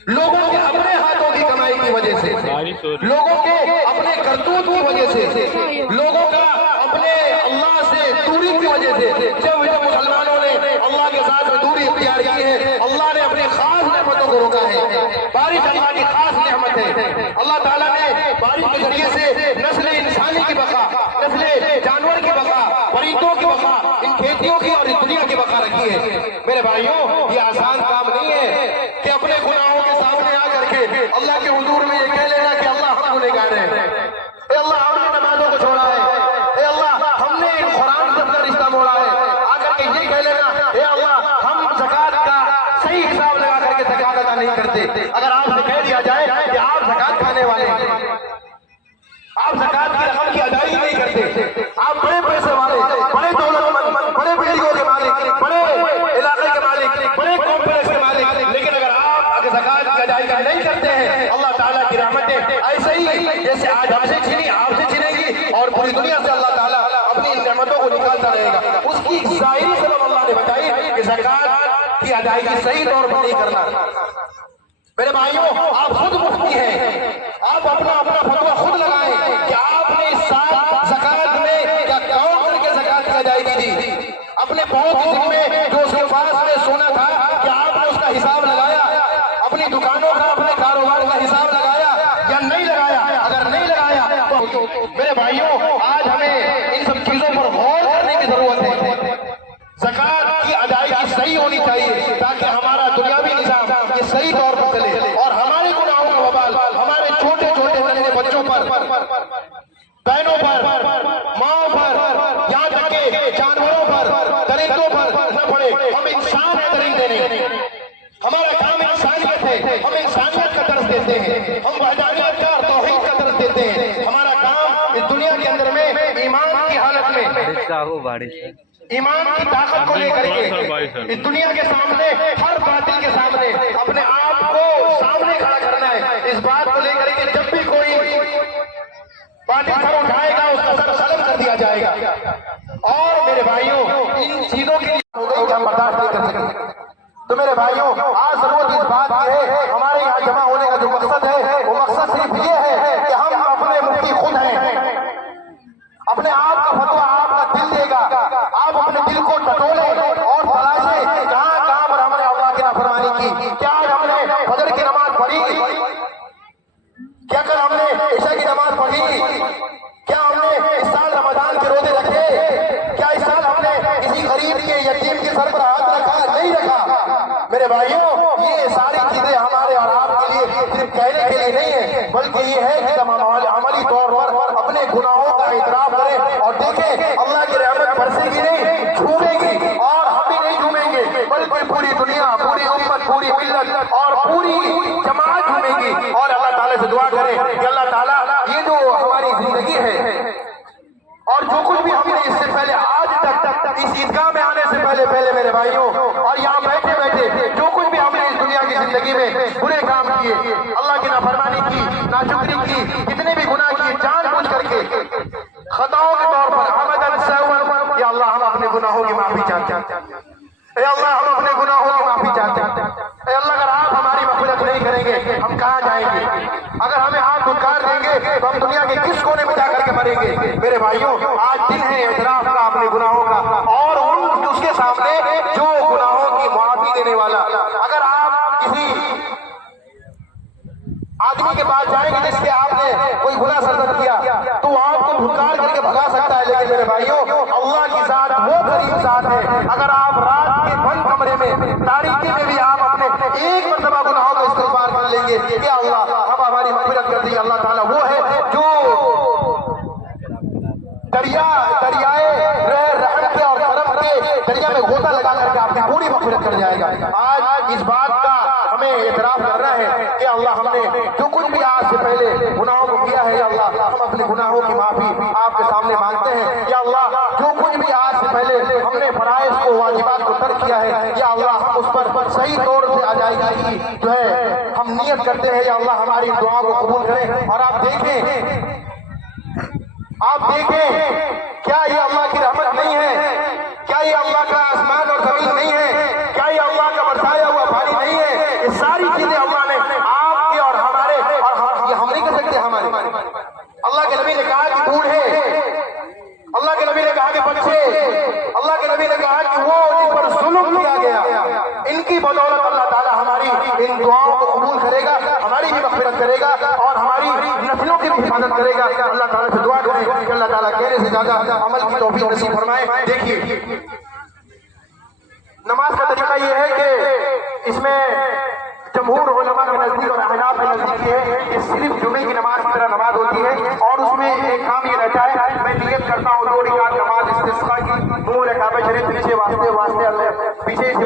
लोगों के अपने हाथों की कमाई की वजह से, लोगों के अपने करतूत की वजह से, लोगों का अपने अल्लाह से दूरी की वजह से, जब मुसलमानों ने अल्लाह के साथ में दूरी इख्तियार की है, अल्लाह ने अपनी खास नेमतों को रोका है। बारिश अल्लाह की खास नेमत है। अल्लाह ताला ने बारिश के जरिए से नस्ल इंसानी की बका, नस्ल जानवर की बका, परिंदों की बका, इन खेतियों की और इस दुनिया की बका रखी है। मेरे भाइयों, ये आसान काम नहीं है कि अपने गुनाहों के सामने आ करके अल्लाह के हुजूर में ये कह लेना कि अल्लाह हम गुनहगार हैं, अल्लाह हमने नमाजों को छोड़ा है, अल्लाह हमने कुरान से अपना रिश्ता मोड़ा है। आकर के ये कह लेना, अल्लाह हम ज़कात का सही हिसाब लगा करके ज़कात अदा नहीं करते। अगर आपसे कह दिया जाए कि आप ज़कात खाने वाले हैं, आप ज़कात की रकम की अदायगी नहीं करते, आप बड़े पैसे वाले, बड़े दौलतमंद, बड़े बिल्डिंगों के मालिक, बड़े इलाके के मालिक, बड़े कॉम्प्लेक्स के मालिक, लेकिन अगर आप ज़कात की अदायगी नहीं करते हैं, अल्लाह ताला की रहमतें ऐसे ही जैसे आज हमसे छीनी आपसे छीनेगी और पूरी दुनिया से अल्लाह ताला अपनी नेमतों को निकालता रहेगा। उसकी ज़ाहिरी सबब अल्लाह ने बताई कि ज़कात की अदायगी सही तौर पर नहीं करना। मेरे भाइयों, आप खुद मुफ्ती हैं, आप अपना अपना फतवा खुद लगाएं कि आपने इस साल ज़कात में क्या काम करके ज़कात की अदायगी दी। अपने बहुत ही दिन में जो उसके पास में सोना था, क्या आपने उसका हिसाब लगाया? अपनी दुकानों का, अपने कारोबार का हिसाब लगाया या नहीं लगाया? अगर नहीं लगाया तो मेरे भाइयों, आज हमें इन सब चीजों पर गौर करने की जरूरत है। ज़कात की अदायगी सही होनी चाहिए ताकि हमारा दुनियावी निज़ाम ये सही तौर पर चले और हमारे गुनाहों का वबाल हमारे छोटे छोटे नन्हे बच्चों पर, बहनों पर, माओ पर, यहाँ तक के जानवरों पर, दरिंदों पर न पड़े। हम इंसान हैं, दरिंदे नहीं। हमारा काम इंसानियत है, हम इंसानियत का दर्स देते हैं, हम वहदानियत का और तौहीद का दर्स देते हैं। हमारा काम इस दुनिया के अंदर में ईमान की हालत में, ईमान की ताकत को लेकर के इस दुनिया के सामने, हर बातिल के सामने अपने आप को सामने खड़ा करना है। इस बात को लेकर के जब भी कोई बातिल सर उठाएगा उसका सर सलम कर दिया जाएगा। और मेरे भाइयों, इन चीजों के लिए हम बर्दाश्त नहीं कर सकते। तो मेरे भाइयों, आज जरूरत इस बात की है, हमारे यहाँ जमा होने का जो मकसद है वो मकसद सिर्फ ये है कि हम अपने मुफ्ती खुद हैं। अपने आप का फतवा आपका दिल देगा, आप अपने दिल को टटोलें और तलाशें कहाँ कहाँ पर हमने अल्लाह की नाफरमानी की। क्या आज हमने फजर की नमाज पढ़ी? क्या कल हमने इशा की नमाज पढ़ी? क्या हमने इस साल रमजान के रोजे रखे? क्या इस साल हमने किसी गरीब के, यतीम के सर पर हाथ रखा? नहीं रखा। मेरे भाइयों, ये सारी चीजें हमारे और आपके लिए सिर्फ कहने के लिए नहीं है, बल्कि ये है कि हम अमली तौर पर अपने गुनाहों का इतराफ करें और देखें अल्लाह की रहमत बरसेगी नहीं, झूमेगी। और हम भी नहीं झूमेंगे बल्कि पूरी दुनिया, पूरी उम्मत, पूरी मिल्लत और पूरी जमात झूमेगी। और अल्लाह ताला से दुआ करें कि अल्लाह ताला ये जो हमारी जिंदगी है और जो कुछ भी हमने इससे पहले आज तक इस ईदगाह में आने से पहले मेरे भाइयों और यहाँ बैठे बैठे जो कुछ भी हमने इस दुनिया की जिंदगी में बुरे काम किए, अल्लाह की नाफरमानी की, नाशुक्री की, कितने भी गुनाह किए जानबूझ करके खताओं के तौर पर, अमदन सहवन, या अल्लाह हम अपने गुनाहों की माफी चाहते हैं। ए अल्लाह, हम अपने गुनाहों की माफी चाहते हैं। ए अल्लाह, अगर आप हमारी मग़फ़िरत नहीं करेंगे हम कहाँ जाएंगे? अगर हमें आप धुकार देंगे तो हम दुनिया के किस कोने में जाकर के मरेंगे? मेरे भाइयों, आज दिन है इतराफ का अपने गुनाहों का और उन उसके सामने जो गुनाहों की माफी देने वाला। अगर आप किसी आदमी के पास जाएंगे जिसके आपने कोई गुनाह सरजद किया तो वो आपको धुकार करके भगा सकता है, लेकिन मेरे भाइयों, अल्लाह की ज़ात वो करीम ज़ात है। अगर आप रात के बंद कमरे में, तारीकी में भी आप अपने एक मरतबा गुनाहों का इस्तिग़फ़ार कर लेंगे, या अल्लाह हम हमारी मग़फ़िरत कर दी। अल्लाह ताला वो है जो दरियाए रहमत और करम के दरिया में गोता लगा करके आपकी पूरी मग़फ़िरत कर जाएगा। आज इस बात का हमें एतराफ़ करना है कि अल्लाह, हमने जो कुछ भी आज से पहले गुनाहों को किया है, या अल्लाह हम अपने गुनाहों की माफी आपके सामने मांगते हैं। या अल्लाह, जो कुछ भी आज से पहले हमने फराइज़ को, वाजिबात को तर्क किया है, या अल्लाह हम उस पर सही तौर से अदायगी जो है हम नियत करते हैं। या अल्लाह हमारी दुआ को कबूल करें। और आप देखें क्या ये अल्लाह की रहमत नहीं है? क्या ये अल्लाह का आसमान और जमीन नहीं है? क्या ये अल्लाह का बरसाया हुआ पानी नहीं है? ये सारी चीजें अल्लाह ने کی حفاظت کرے گا. اللہ تعالیٰ سے دعا کریں کہ اللہ تعالیٰ کہنے سے زیادہ عمل کی توفیق نصیب فرمائے. دیکھیے نماز کا طریقہ یہ ہے کہ اس میں جمہور علماء کے نزدیک اور احناف کے نزدیک یہ ہے کہ صرف جمعے کی نماز کی طرح نماز ہوتی ہے اور اس میں ایک کام یہ رہتا ہے میں نیت کرتا ہوں 2 رکعت نماز استسقاء کی, منہ کعبہ شریف پیچھے واسطے اللہ پیچھے سے